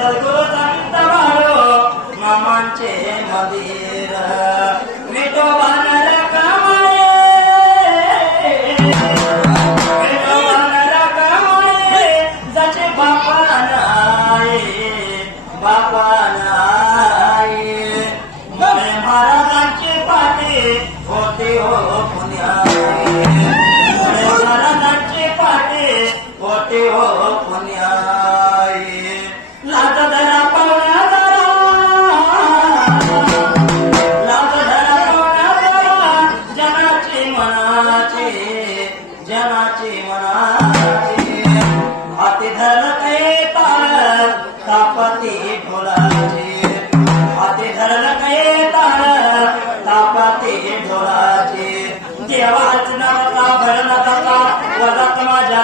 सद्गुरु संत वाळो मामांचे मंदिर विठोबा नरकामाये विठोबा नरकामाये जाचे बापा नाही मुळे महाराजांचे पाटे होते हो पुण्याई मुळे महाराजांचे पाटे होते हो पुण्याई लाज धरा पाहुण्या जरा लाज धरा पाहुण्या जरा जनाचे मनाचे हाती धरलं काही ताळ तापती ढोलाचे हाती धरलं काही ताळ तापती ढोलाचे देवाच नवता भरला तसा वदत माझ्या